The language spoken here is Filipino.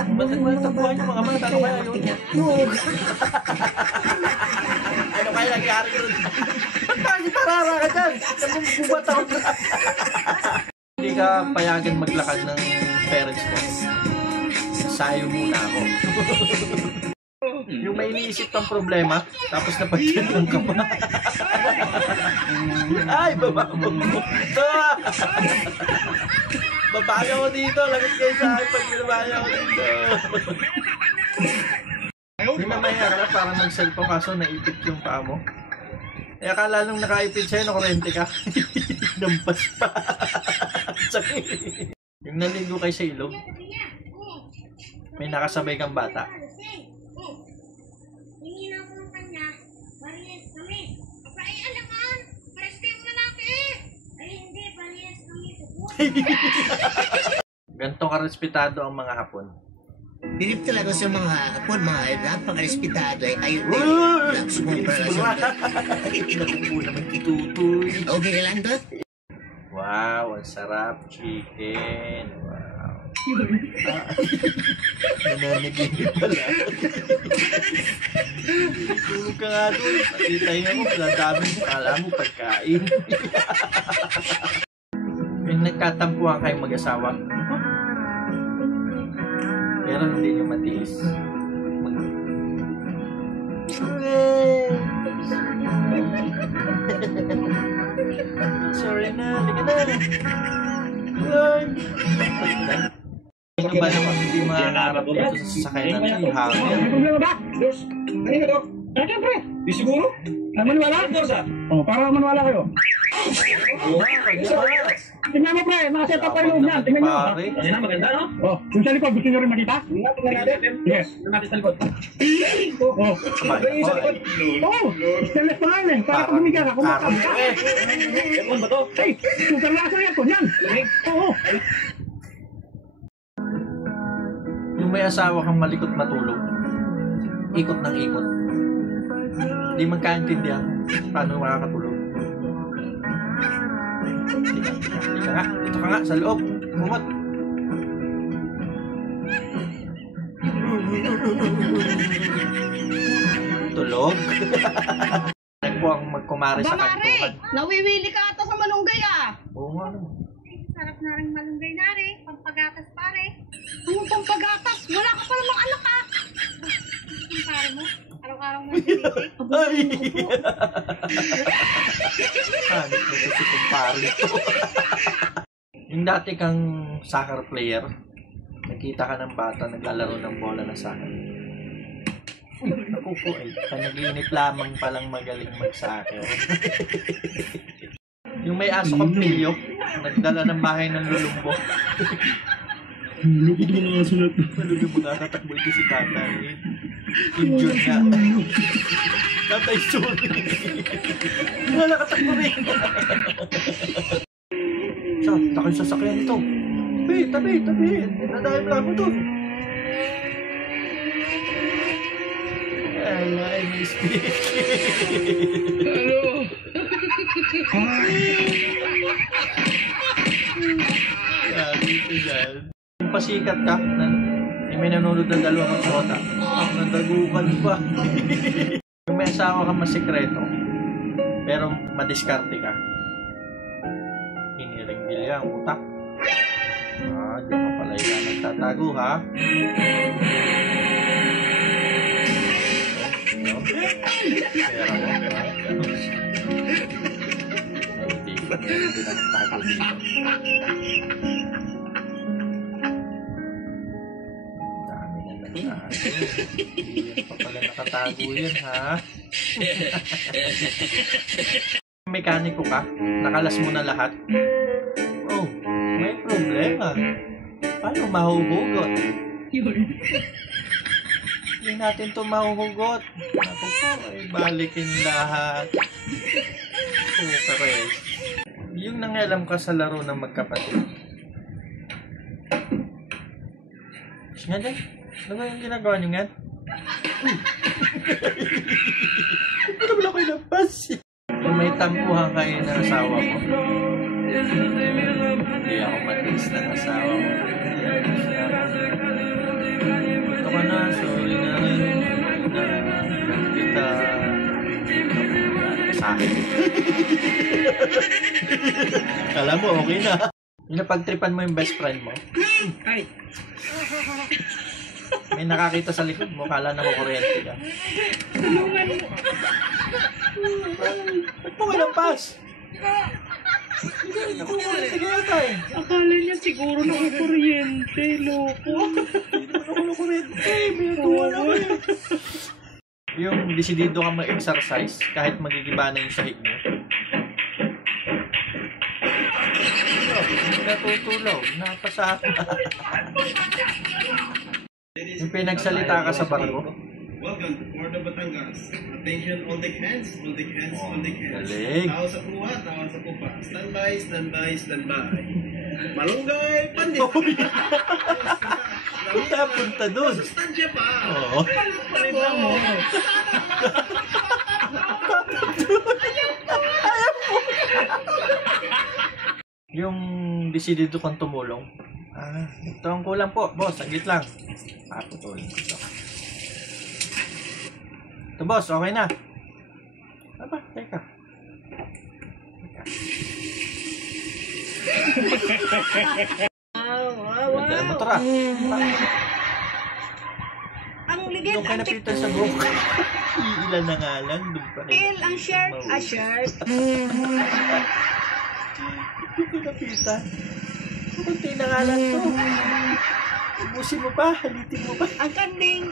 Tabuhan yung mga bata. Ano kaya yun? Ano kaya nangyari yun? Bakit tarara ka dyan? Nabububat ako na. Hindi ka payagan maglakad ng parents mo. Sayo muna ako. Yung may iniisip pang problema, tapos napagtanong ka pa. Ay, bababog mo. Babae ako dito. Lagot kayo sa akin pag binabae ako dito. Yung namaya ka, parang nag-cellphone kaso naipit yung paa mo. Eh, akala nung nakaipit sa'yo, nakurente ka. Dampas pa. Yung naligo kayo sa ilog, may nakasabay kang bata. Ganito ka-respetado ang mga Hapon. Bilib talaga sa mga Hapon, mga napaka-respetado ay kayo nagsukumpara sa Nakukuha naman itutoy. Okay ka lang doon? Wow, ang sarap. Chicken. Wow. Nananaginip pala. Tulog ka nga doon. Patitay ako. Dami mo. Kala mo pagkain. Yung nagkatampuhan kayong mag-asawa, pero hindi nyo matiis. Sorry na, liga na. Ano ba naman hindi maharap dito sa sasakyan natin yung hangin? May problema ba? Diyos, kanina to? Siyempre, di siguro. Maniwala? Para maniwala kayo. Tingnan mo pre, nakaset up pa yung loob niyan. Tingnan nyo. Kanina maganda, no? Yung sa likod, gusto nyo rin makita? Tingnan natin. Yes. Tingnan natin sa likod. Stainless pa nga eh. Para pag humiga ka, kumakam ka. Yan ba to? Hey, super lakas na yan to. Yan. Oo. Yung may asawa kang malikot matulog, ikot ng ikot. Hindi magkaintindihan paano makakatulog. Dito ka nga, sa loob. Bumot. Tulog. Nagpo ang magkumari sa kantuhan. Nawiwili ka ata sa malunggay ah. Oo nga naman. Sarap na rin malunggay nare. Pampagatas pare. Anong pampagatas? Wala ka pa namang anak ah. Ang pare mo? Araw-araw mo sinisig? Ay! Hanip na ito si kumpare ito. Yung dati kang soccer player, nakita ka ng bata naglalaro ng bola ng soccer. Naku po ay, panaginip lamang palang magaling mag-soccer. Yung may aso kang pilyo, nagdala ng bahay ng lulumbo. Lukod mo mga sulat. Ano yung magkakatakbo ito si tatay? Injured nga. Tatay, sorry. Wala katakbo rin. Siya, takay sasakyan ito. Tabi. Nadahil lang mo doon. I misspeak. Hello. Dito dyan. Kung pasikat ka, may nanonood ng dalawang magsota. Nadagukan pa. Kung may asawa kang masikreto, pero madiskarte ka, hiniring-gilya ang utak. Diyan ka pala yung nagtatago, ha? Pera mo, ha? Hindi na nagtago dito. Dami na nagtago. Hindi pa pala nakatago yan, ha? Mekaniko ka? Nakalas mo na lahat? Oh, may problema. Paano mahuhugot? Hindi natin ito mahuhugot. Ako po, ay balikin lahat. Super. Yung nangalam ka sa laro ng magkapatid. Nga din? Ano ba yung ginagawa nyo nga? Ano ba lang kayo napas? Kung may tampuhan kayo ng asawa mo, Hindi ako matis ng asawa mo. Ito ka na, sorry na rin. Kita sa akin. Kala mo, okay na. Yung napagtripan mo yung best friend mo, Ay, may nakakita sa likod mo, kala na kukuryente ka. tulungan mo. Ba't mo kalampas? Nakukuryente ka yata eh. Akala niya siguro nakukuryente, loko. Nakukuryente, may nagawa naman eh. Yung desidido ka mag-exercise, kahit magigiba na yung sahig mo. Natutulaw, napasa. Yung pinagsalita ka sa barko. Welcome to Port of Batangas. Attention, all the hands, all the hands, all the hands. Galing. Tao sa kuha, tao sa kupa. Standby, standby, standby. Malunggay, pandit. Punta dun. Sustansya pa. Oo. Palita mo. Yung desidido kang tumulong. Ito ang kulang po, boss. Saglit lang. Putulin ko ito. Ito, boss. Okay na. Aba, teka. Ganda ang motor ah. Ang ligid, Doon ka ang napitan sa buhok. Ilan na nga lang. Doon pa rin. chill, ang shirt, shirt. Doon ka napitan. Kunti na nga lang to. Ubusin mo pa. Halitin mo pa. Ang kanding,